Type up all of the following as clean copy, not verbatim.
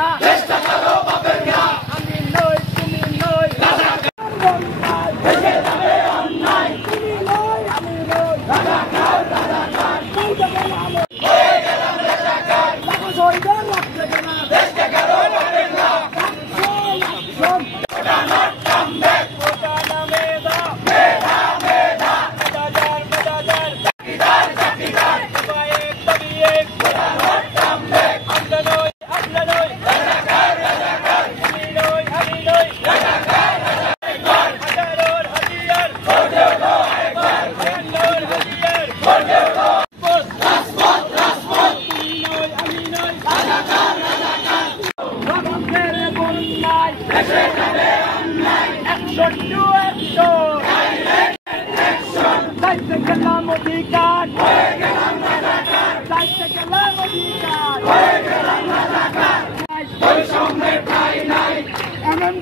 না চেষ্টা করো পাবেন না আমি নই তুমি নই ভেসে যাবে অন্যায় তুমি নই আমি নই রাজাকার রাজাকার হয়ে গেলাম রাজাকার লাখো শহীদের রক্তে কেনা দেশকে কারো পাবেন না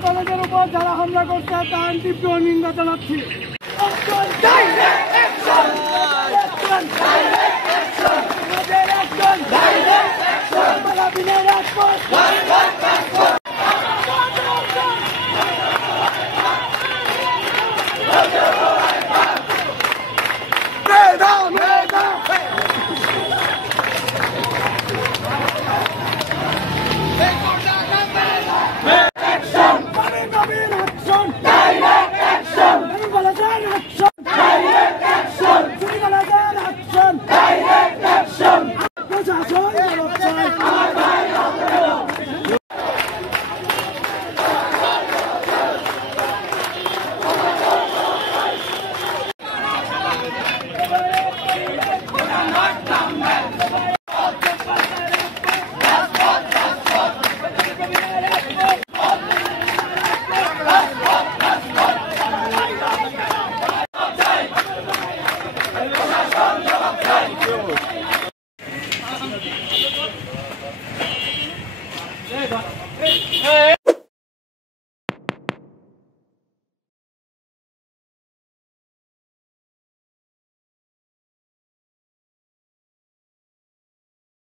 কলেজের উপর যারা হামলা করছে তার তীব্র নিন্দা জানাচ্ছি। Hey!